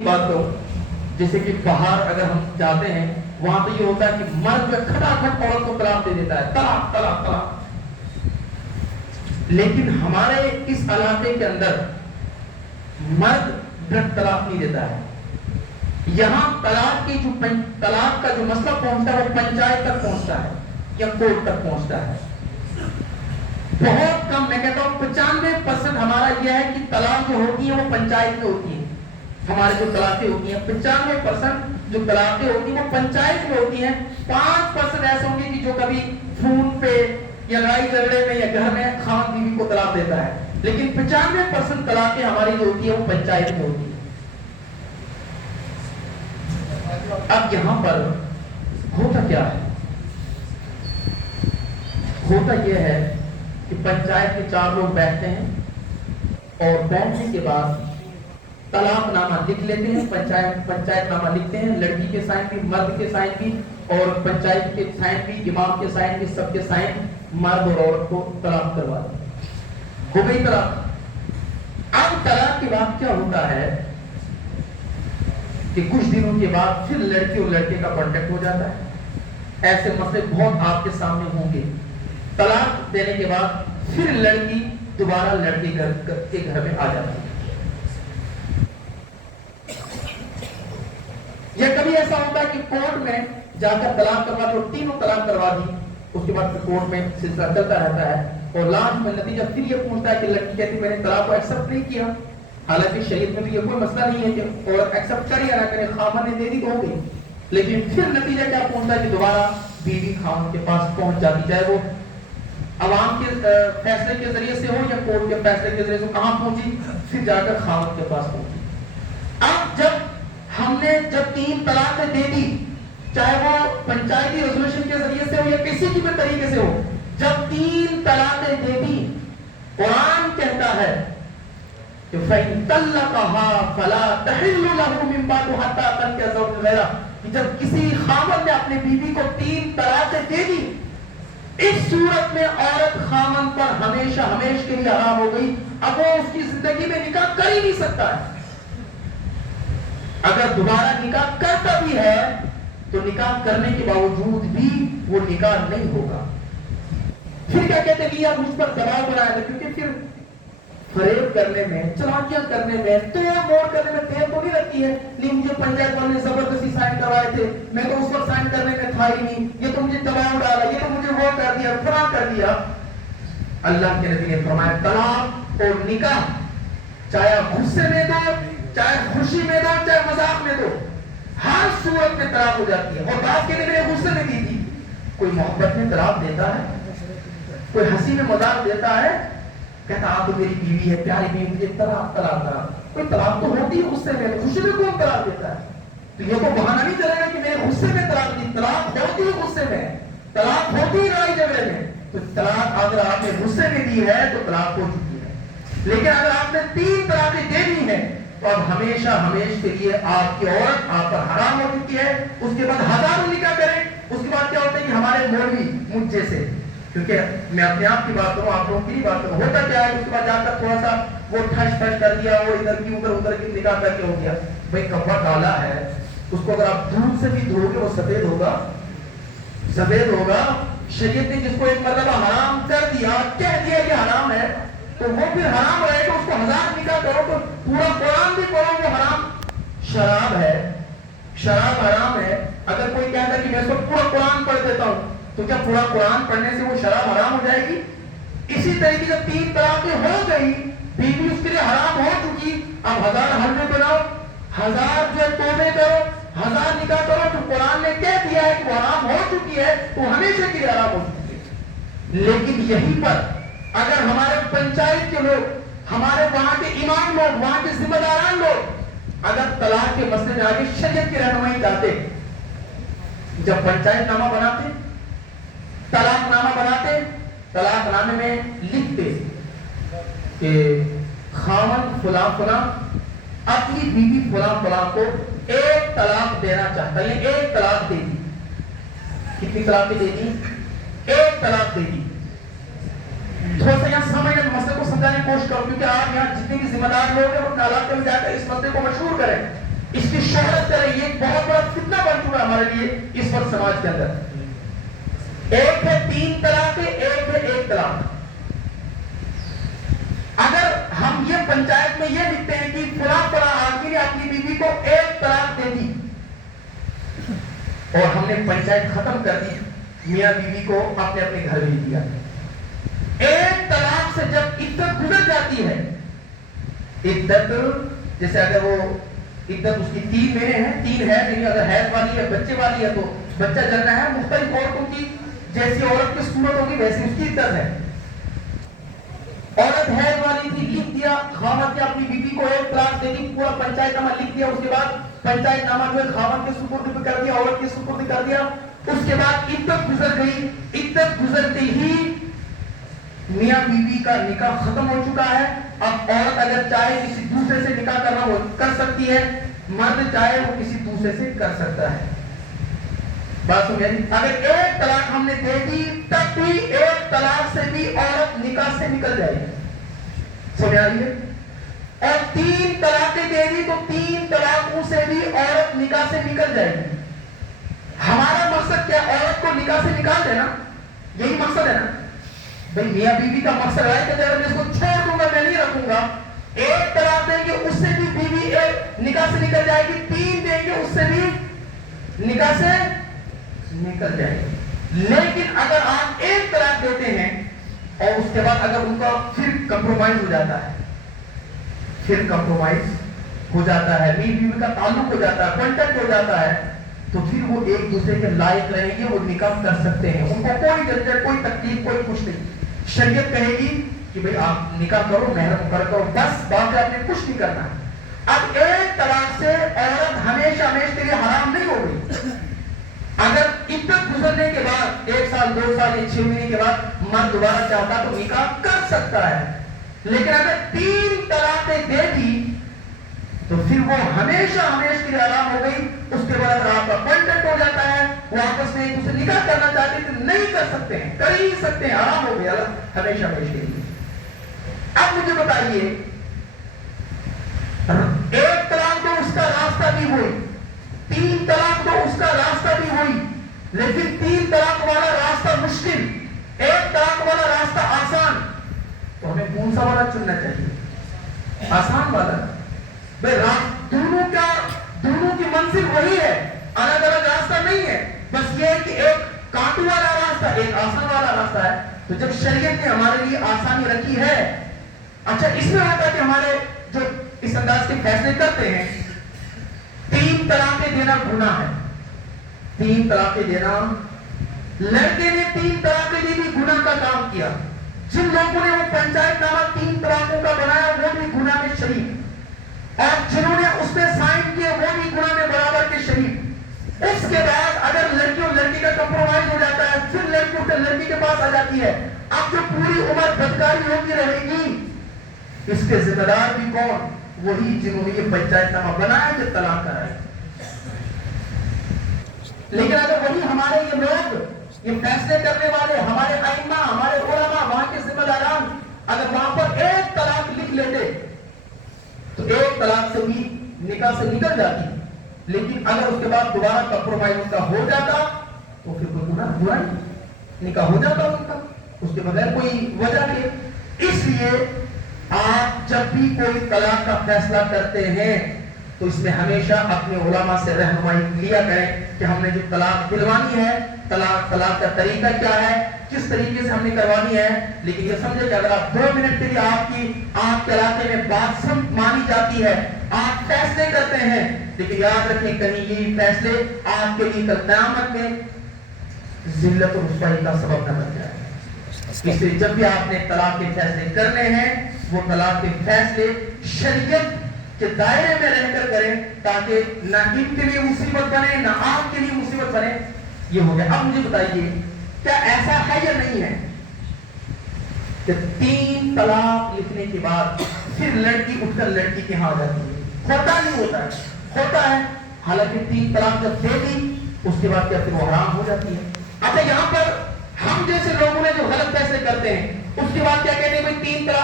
بات کروں، جیسے کہ باہر اگر ہم جاتے ہیں وہاں پہ یہ ہوتا ہے کہ مرد جو کھٹاکھٹ عورت کو طلاق دے دیتا ہے، طلاق طلاق طلاق. لیکن ہمارے اس علاقے کے اندر مرد ڈائریکٹ طلاق نہیں دیتا ہے. یہاں طلاق کا جو مسئلہ پہنچتا ہے وہ پنچایت تک پہنچتا ہے یا کورٹ تک پہنچتا ہے. بہت کم، میں کہتا ہوں 95% ہمارا یہ ہے کہ طلاق جو ہوتی ہے وہ پنچایت میں ہوتی ہے. ہمارے جو طلاقیں ہوتی ہیں 95% جو طلاقیں ہوتی ہیں وہ پنچایت میں ہوتی ہیں. 5% ایسے ہوں گے کہ جو کبھی فون پہ یا لڑائی جھگڑے میں یا گھر میں خاوند بیوی کو طلاق دیتا ہے. لیکن 95% طلاقیں ہماری جو ہوتی ہیں وہ پنچایت میں ہوتی ہیں. اب یہاں پر ہوتا کیا ہے؟ ہوتا یہ ہے کہ پنچایت کے 4 لوگ بیٹھتے ہیں اور بیٹھنے کے بعد طلاق نامہ لکھ لیتے ہیں. پنچایت نامہ لکھتے ہیں، لڑکی کے سائن بھی، مرد کے سائن بھی، اور پنچایت کے سائن بھی، امام کے سائن بھی، سب کے سائن مرد اور عورت کو طلاق کروا دیں. ہو گئی طلاق. اب طلاق کے بعد کیا ہوتا ہے کہ کچھ دنوں کے بعد پھر لڑکی اور لڑکے کا کانٹیکٹ ہو جاتا ہے. ایسے مسئلے بہت آپ کے سامنے ہوں گے. طلاق دینے کے بعد پھر لڑکی دوبارہ لڑکے کے گھر میں آ جاتی ہے. یا کبھی ایسا ہوتا ہے کہ کورٹ میں جا کر طلاق کروا دو، تینوں طلاق کروا دی، اس کے بعد پھر کورٹ میں سلسلہ چلتا رہتا ہے اور لاسٹ میں نتیجہ پھر یہ پہنچتا ہے کہ لڑکی کہتی میں نے طلاق کو ایکسپٹ نہیں کیا. حالانکہ شریعت میں بھی یہ کوئی مسئلہ نہیں ہے کہ عورت ایکسپٹ کرے یا نہ کرے، خاوند نے دے دی تو ہو گئی. لیکن پھر نتیجہ کیا پہنچتا ہے کہ دوبارہ بیوی خاوند کے پاس پہنچ جاتی، چاہے وہ عوام کے فیصلے کے ذریعے سے ہو یا کورٹ کے فیصلے کے ذریعے سے. کہاں پہنچی؟ پھر جا کر خاوند کے پاس پہنچی. اب ہم نے جب 3 طلاقیں دے دی، چاہے وہ پنچایتی ریزولوشن کے ذریعے سے ہو یا کسی بھی طریقے سے ہو، جب 3 طلاقیں دے دی، قرآن کہتا ہے کہ فَإِن طَلَّقَهَا فَلَا تَحِلُّ لَهُ مِن بَعْدُ حَتَّى تَنكِحَ زَوْجًا غَيْرَهُ. کہ جب کسی خاوند نے اپنی بیوی کو 3 طلاقیں دے دی، اس صورت میں عورت خاوند پر ہمیشہ ہمیشہ کے لیے حرام ہو گئی. اب وہ اس کی زندگی میں نکاح کر ہی نہیں سکتا ہے. اگر دوبارہ نکاح کرتا بھی ہے تو نکاح کرنے کے باوجود بھی وہ نکاح نہیں ہوگا. پھر کیا کہتے ہیں کہ مجھ پر دباؤ بنایا تھا، کیونکہ پھر فریب کرنے میں، چلاکیاں کرنے میں، توڑ موڑ کرنے میں دیر تو نہیں لگتی ہے. نہیں مجھے پنچایت والے نے زبردستی سائن کروائے تھے، میں تو اس وقت سائن کرنے میں تھا ہی نہیں، یہ تو مجھے دباؤ ڈالا، یہ تو مجھے وہ کر دیا، فلاں کر دیا. اللہ کے نبی نے فرمایا طلاق اور نکاح چاہے غصے میں دو، چاہے خوشی میں دو، چاہے مذاق میں دو، ہر صورت میں طلاق ہو جاتی ہے. اور بات کے لیے غصے میں دی تھی. کوئی محبت میں طلاق دیتا ہے؟ کوئی ہنسی میں مذاق دیتا ہے؟ کہتا آپ تو میری بیوی ہے، پیاری بیوی، مجھے طلاق طلاق طلاق. کوئی طلاق تو ہوتی ہے غصے میں، خوشی میں کون طلاق دیتا ہے؟ تو یہ تو بہانہ نہیں چلے گا کہ میرے غصے میں طلاق دی. طلاق ہوتی ہے غصے میں، طلاق ہوتی ہے لڑائی جھگڑے میں. تو طلاق اگر آپ نے غصے میں دی ہے تو طلاق ہو چکی ہے. لیکن اگر آپ نے 3 طلاقیں دے دی ہیں تو اب ہمیشہ ہمیشہ کے لیے آپ کی عورت آپ پر حرام ہو چکی ہے. اس کے بعد ہزاروں نکاح کریں. اس کے بعد کیا ہوتا ہے کہ ہمارے مولوی مجھ جیسے، کیونکہ میں اپنے آپ کی بات کروں، آپ لوگوں کی بات کروں، ہوتا کیا ہے اس کے بعد جا کر تھوڑا سا وہ ٹھش ٹھش کر دیا، وہ ادھر کی ادھر کی نکاح کر کے ہو گیا. بھائی کپڑا ڈالا ہے، اس کو اگر آپ دودھ سے بھی دھو گے وہ سفید ہوگا، سفید ہوگا. شریعت نے جس کو ایک مرتبہ حرام کر دیا، کہہ دیا یہ حرام ہے، تو وہ پھر حرام رہے گا. اس کو 1000 نکاح کرو تو پورا قرآن بھی پڑھو وہ حرام. شراب ہے، شراب حرام ہے. اگر کوئی کہتا ہے کہ میں اس کو پورا قرآن پڑھ دیتا ہوں، تو کیا پورا قرآن پڑھنے سے وہ شراب حرام ہو جائے گی؟ اسی طریقے سے 3 طلاقیں ہو گئی، بیوی اس کے لیے حرام ہو چکی. اب 1000 حلوے بناؤ، 1000 جو توبے کرو، 1000 نکاح کرو، تو قرآن نے کہہ دیا ہے کہ وہ حرام ہو چکی ہے، تو ہمیشہ کے لیے حرام ہو چکی ہے. لیکن یہیں پر اگر ہمارے پنچایت کے لوگ، ہمارے وہاں کے امام لوگ، وہاں کے ذمہ داران لوگ اگر طلاق کے مسئلے میں آگے شریعت کی رہنمائی چاہتے، جب پنچایت نامہ بناتے، طلاق نامہ بناتے، طلاق نامے میں لکھتے کہ خاوند فلاں فلاں اپنی بیوی فلاں فلاں کو 1 طلاق دینا چاہتا ہے، یہ 1 طلاق دے دی. کتنی طلاقیں دے دی؟ 1 طلاق دے دی. تھوڑا سا یہاں سمجھنے مسئلے کو سمجھانے کی کوشش کرو، کیونکہ آپ یہاں جتنے بھی ذمہ دار لوگ ہیں وہ علاقے میں جا کر اس مسئلے کو مشہور کریں. شہرت کرے، یہ ایک بہت بڑا فتنہ بن چکا ہے ہمارے لیے اس وقت سماج کے اندر۔ ایک ہے 3 طلاق، ایک ہے 1 طلاق۔ اگر ہم یہ پنچایت میں یہ لکھتے ہیں کہ فلاں آدمی نے اپنی بیوی کو 1 طلاق دے دی اور ہم نے پنچایت ختم کر دی، میاں بیوی کو اپنے اپنے گھر بھیج دیا، 1 طلاق سے جب عدت گزر جاتی ہے، عدت جیسے اگر وہ عدت اس کی 3 مہینے ہیں، 3 ہے، لیکن اگر حیض والی ہے، بچے والی ہے تو بچہ جننا ہے، مختلف عورتوں کی جیسی عورت کی صورت ہوگی ویسی اس کی عدت ہے۔ عورت حیض والی تھی، لکھ دیا، خاوند نے اپنی بیوی کو 1 طلاق دے دی، پورا پنچایت نامہ لکھ دیا، اس کے بعد پنچایت نامہ جو ہے خاوند کے سپرد کر دیا، عورت کے سپرد کر دیا، اس کے بعد عدت گزر گئی، عدت گزرتے ہی میاں بیوی کا نکاح ختم ہو چکا ہے۔ اب عورت اگر چاہے کسی دوسرے سے نکاح کرنا وہ کر سکتی ہے، مرد چاہے وہ کسی دوسرے سے کر سکتا ہے۔ بات سمجھے؟ اگر 1 طلاق ہم نے دے دی تب بھی 1 طلاق سے بھی عورت نکاح سے نکل جائے گی، سمجھ آ رہی ہے؟ اور 3 طلاقیں دے دی تو 3 طلاقوں سے بھی عورت نکاح سے نکل جائے گی۔ ہمارا مقصد کیا؟ عورت کو نکاح سے نکال دینا، یہی مقصد ہے نا بھئی؟ میاں بیوی کا مقصد ہے کہ جب میں اس کو چھوڑ دوں گا، میں نہیں رکھوں گا، 1 طلاق دیں گے اس سے بھی بیوی نکاح سے نکل جائے گی، 3 دیں گے اس سے بھی نکاح سے نکل جائے گی۔ لیکن اگر آپ 1 طلاق دیتے ہیں اور اس کے بعد اگر ان کا پھر کمپرومائز ہو جاتا ہے، پھر کمپرومائز ہو جاتا ہے، بیوی کا تعلق ہو جاتا ہے، کانٹیکٹ ہو جاتا ہے، تو پھر وہ ایک دوسرے کے لائق رہیں گے، وہ نکاح کر سکتے ہیں، ان کو کوئی جھنجھٹ، کوئی تکلیف، کوئی کچھ نہیں۔ شریعت کہے گی کہ بھئی آپ نکاح کرو، مہر مقرر کرو، بس بات آپ نے کچھ نہیں کرنا ہے۔ اب 1 طلاق سے عورت ہمیشہ ہمیشہ کے لیے حرام نہیں ہو گئی۔ اگر عدت گزرنے کے بعد 1 سال 2 سال یا 6 مہینے کے بعد مرد دوبارہ چاہتا تو نکاح کر سکتا ہے، لیکن اگر 3 طلاقیں دے دی تو پھر وہ ہمیشہ ہمیشہ کے لیے حرام ہو گئی۔ اس کے بعد اگر آپ کا کانٹیکٹ ہو جاتا ہے، وہ آپس میں ایک دوسرے نکاح کرنا چاہتے ہیں تو نہیں کر سکتے ہیں، کر ہی سکتے ہیں، حرام ہو گیا ہمیشہ ہمیشہ کے لیے۔ اب مجھے بتائیے، 1 طلاق تو اس کا راستہ بھی ہوئی، 3 طلاق تو اس کا راستہ بھی ہوئی، لیکن 3 طلاق والا راستہ مشکل، 1 طلاق والا راستہ آسان، تو ہمیں کون سا والا چننا چاہیے؟ آسان والا۔ دونوں کی منزل وہی ہے، الگ الگ راستہ نہیں ہے، بس یہ کہ ایک کانٹوں والا راستہ، ایک آسان والا راستہ ہے۔ تو جب شریعت نے ہمارے لیے آسانی رکھی ہے، اچھا اس میں ہوتا ہے کہ ہمارے جو اس انداز کے فیصلے کرتے ہیں، 3 طلاقیں دینا گناہ ہے، 3 طلاقیں دینا، لڑکے نے 3 طلاقیں دی بھی گناہ کا کام کیا، جن لوگوں نے وہ پنچایت نامہ 3 طلاقوں کا بنایا وہ بھی گناہ میں شریک، اور جنہوں نے اس میں سائن کیے وہ بھی گناہ میں برابر کے شریک۔ اس کے بعد اگر لڑکی اور لڑکی کا کمپرومائز ہو جاتا ہے، پھر لڑکی اٹھ کر لڑکی کے پاس آ جاتی ہے، اب جو پوری عمر بدکاری ہوتی رہے گی، اس کے ذمہ دار بھی کون؟ وہی جنہوں نے یہ پنچایت نامہ بنایا جو طلاق کرائے۔ لیکن اگر وہی ہمارے یہ لوگ، یہ فیصلے کرنے والے، ہمارے ائمہ، ہمارے علماء، وہاں کے ذمہ داران اگر وہاں پر 1 طلاق لکھ لیتے تو 1 طلاق سے بھی نکاح سے نکل جاتی، لیکن اگر اس کے بعد دوبارہ کمپرومائز کا ہو جاتا تو پھر کوئی گناہ ہوا نہیں، نکاح ہو جاتا ان کا اس کے بغیر کوئی وجہ کے۔ اس لیے آپ جب بھی کوئی طلاق کا فیصلہ کرتے ہیں تو اس میں ہمیشہ اپنے علماء سے رہنمائی لیا کریں کہ ہم نے جو طلاق دلوانی ہے، طلاق کا طریقہ کیا ہے، کس طریقے سے ہم نے کروانی ہے۔ لیکن یہ سمجھے کہ اگر آپ 2 منٹ کے لیے آپ کے علاقے میں بات مانی جاتی ہے، آپ فیصلے کرتے ہیں، لیکن یاد رکھیں کہیں یہ فیصلے آپ کے لیے کل قیامت میں ذلت و رسوائی کا سبب نہ بن جائے۔ اس لیے جب بھی آپ نے طلاق کے فیصلے کرنے ہیں، وہ طلاق کے فیصلے شریعت کے دائرے میں رہ کر کریں، تاکہ نہ ان کے لیے مصیبت بنے نہ آپ کے لیے مصیبت بنے۔ یہ ہو گیا۔ اب مجھے بتائیے کیا ایسا ہے یا نہیں ہے کہ 3 طلاق لکھنے کے بعد پھر لڑکی اٹھ کر لڑکی کے ہاں جاتی ہے؟ ہوتا نہیں ہوتا ہے؟ ہوتا ہے، حالانکہ 3 طلاق جب دے دی اس کے بعد کیا پھر وہ حرام ہو جاتی ہے؟ اچھا یہاں پر ہم جیسے لوگوں نے جو غلط فیصلے کرتے ہیں اس کے بعد کیا کہتے ہیں 3 طلاق